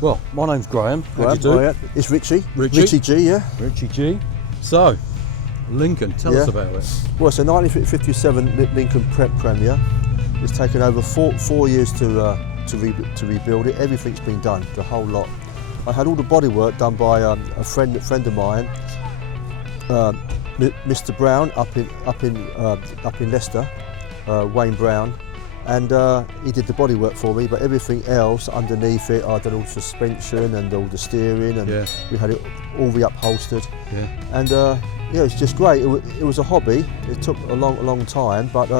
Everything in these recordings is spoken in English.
Well, my name's Graham. How do you do? Yeah. It's Richie. Richie? Richie G, yeah. Richie G. So, Lincoln, tell us about it. Well, it's a 1957 Lincoln Premier. It's taken over four years to rebuild it. Everything's been done, the whole lot. I had all the bodywork done by a friend of mine, Mr. Brown up in Leicester, Wayne Brown, and he did the bodywork for me. But everything else underneath it, I done all the suspension and all the steering, and we had it all reupholstered. Yeah. And yeah, it's just great. It was a hobby. It took a long time, but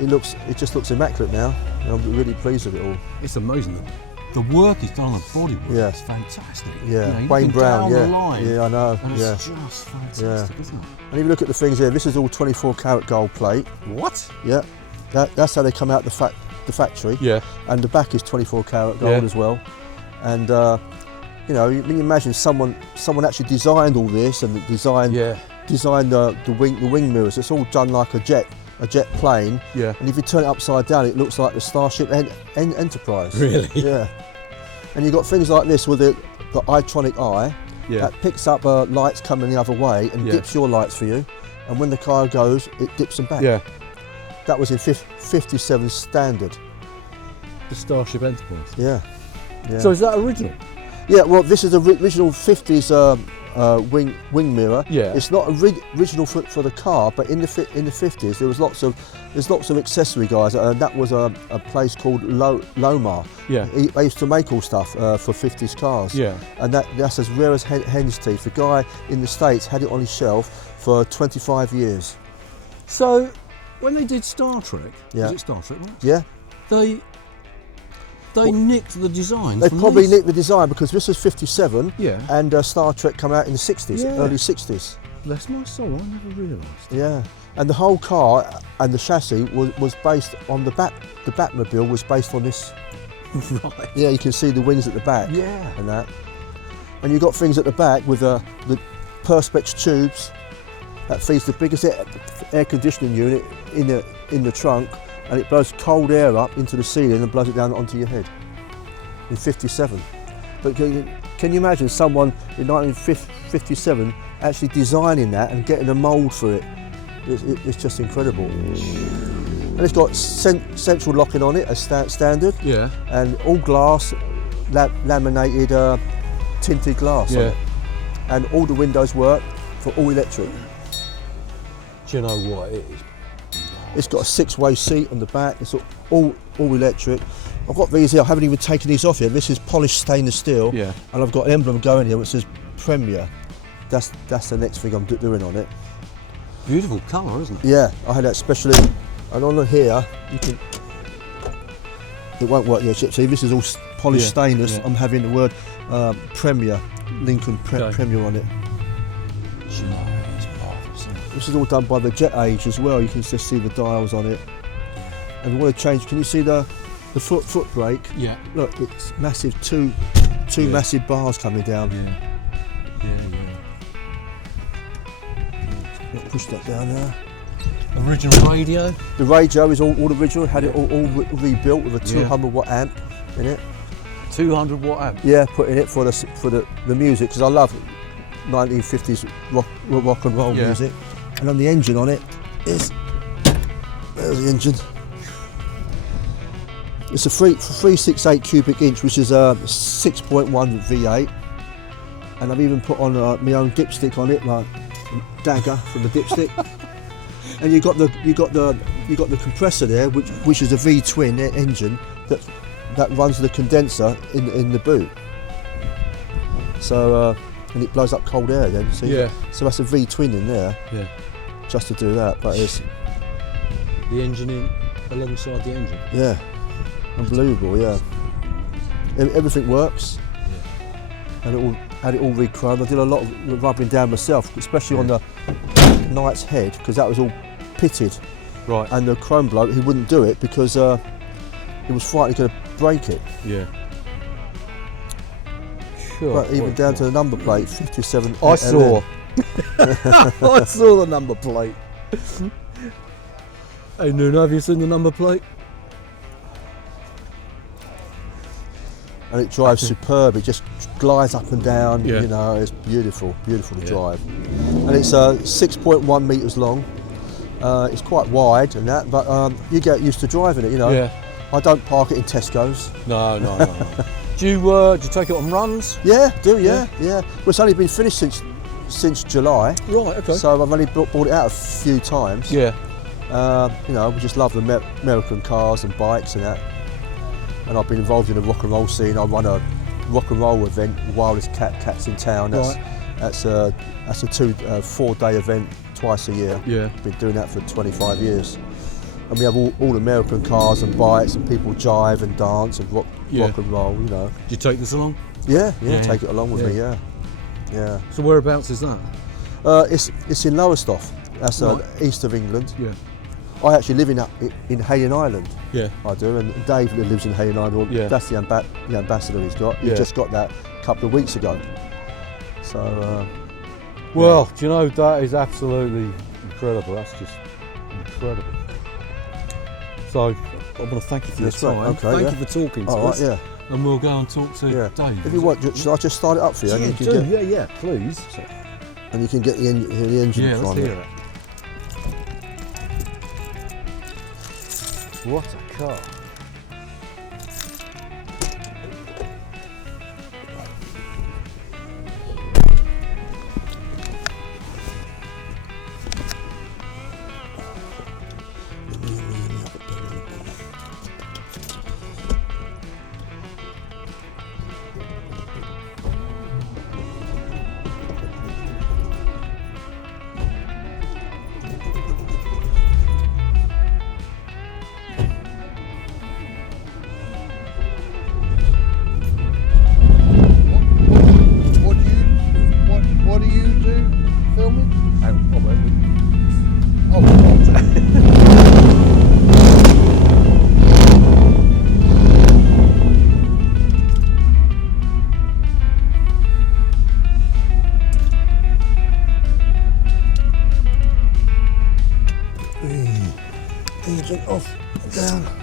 it just looks immaculate now. And I'm really pleased with it all. It's amazing. The work is done on the bodywork. Yeah. It's fantastic. Yeah, you know, Wayne Brown. down the line, yeah, I know. and yeah, it's just fantastic, isn't it? and if you look at the things here, this is all 24 karat gold plate. What? Yeah, that's how they come out the factory. Yeah. And the back is 24 karat gold as well. And you know, you can imagine someone actually designed all this and designed the wing mirrors. It's all done like a jet plane. Yeah. And if you turn it upside down, it looks like the Starship Enterprise. Really? Yeah. And you've got things like this with the iTronic eye that picks up lights coming the other way and dips your lights for you. And when the car goes, it dips them back. Yeah. That was in 57 standard. The Starship Enterprise. Yeah. Yeah. So is that original? Yeah. Well, this is the original 50s wing mirror. Yeah. It's not original for the car, but in the 50s there was lots of accessory guys, and that was a place called Lomar. Yeah. They used to make all stuff for 50s cars. Yeah. And that's as rare as hen's teeth. The guy in the States had it on his shelf for 25 years. So when they did Star Trek, Yeah. was it Star Trek? Right? Yeah. They nicked the design. They probably nicked the design because this was 57. Yeah. And Star Trek came out in the 60s, Yeah. early 60s. Bless my soul, I never realised. Yeah, and the whole car and the chassis was based on the Batmobile was based on this. Right. Yeah, you can see the wings at the back. Yeah. And that. And you've got things at the back with the Perspex tubes that feeds the biggest air conditioning unit in the trunk, and it blows cold air up into the ceiling and blows it down onto your head in 57. But can you imagine someone in 1957 actually designing that and getting a mould for it? It's just incredible. And it's got central locking on it as standard. Yeah. And all glass, laminated tinted glass on it. And all the windows work for all electric. Do you know what it is? It's got a 6-way seat on the back. It's all electric. I've got these here. I haven't even taken these off yet. This is polished stainless steel. Yeah. And I've got an emblem going here which says Premier. That's the next thing I'm doing on it. Beautiful colour, isn't it? Yeah, I had that specially. And on here, you can. It won't work yet. See, this is all polished stainless. Yeah. I'm having the word Premier, Lincoln Premier on it. It's marvellous, isn't it? This is all done by the jet age as well. You can just see the dials on it. And we want to change. Can you see the foot brake? Yeah. Look, it's massive. Two massive bars coming down. Yeah. Push that down there. Original radio. The radio is all original. Had it all rebuilt with a 200 watt amp in it. 200 watt amp. Yeah, put in it for the music because I love 1950s rock and roll music. And on the engine on it is there's the engine. It's a 368 cubic inch, which is a 6.1 V8. And I've even put on my own dipstick on it, like dagger from the dipstick. And you got the compressor there, which is a V-twin engine that runs the condenser in the boot. So and it blows up cold air then. So that's a V-twin in there. Yeah. Just to do that, but it's the engine in alongside the engine. Yeah. Unbelievable. Yeah. Everything works. Yeah. And had it all re-chromed. I did a lot of rubbing down myself, especially on the Knight's head, because that was all pitted. Right. And the chrome bloke, he wouldn't do it because he was frightened he could break it. Yeah. Sure. But even down to the number plate, 57. I saw. I saw the number plate. Hey Nuno, have you seen the number plate? and it drives superb. It just glides up and down. Yeah. You know, it's beautiful to drive. And it's 6.1 metres long. It's quite wide and that, but you get used to driving it. You know. Yeah. I don't park it in Tesco's. No. Do you take it on runs? Yeah, yeah. Well, it's only been finished since July. Right. Okay. So I've only brought it out a few times. Yeah. You know, we just love the American cars and bikes and that. And I've been involved in the rock and roll scene. I run a rock and roll event, Wildest Cats in Town. That's a 4-day event twice a year. Yeah. Been doing that for 25 years. And we have all American cars and bikes, and people jive and dance and rock and roll. You know. Do you take this along? Yeah. Take it along with me. Yeah. So whereabouts is that? It's in Lowestoft. That's east of England. Yeah. I actually live in Hayling Island. Yeah. I do, and Dave lives in Hayling Island. Yeah. That's the ambassador he's got. He just got that a couple of weeks ago. So. Well, do you know, that is absolutely incredible. That's just incredible. So I want to thank you for your time. Right. Okay, thank you for talking to us. Yeah. And we'll go and talk to Dave. If you want, should I just start it up for you? Yeah, please. And you can get the engine from let's hear it. What a car. What do you do? Filming? Engine off, down.